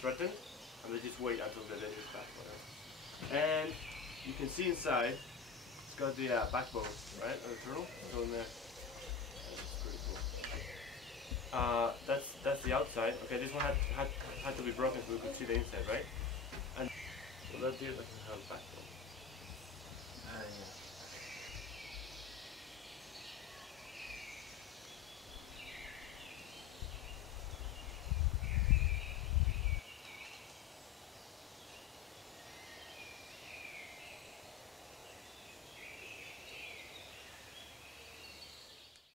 threatened, and they just wait until the dangerous back. And you can see inside, it's got the backbone, right, of the turtle. So in there, that's pretty cool. That's the outside. Okay, this one had to be broken so we could see the inside, right? And so that's the other backbone. Yeah.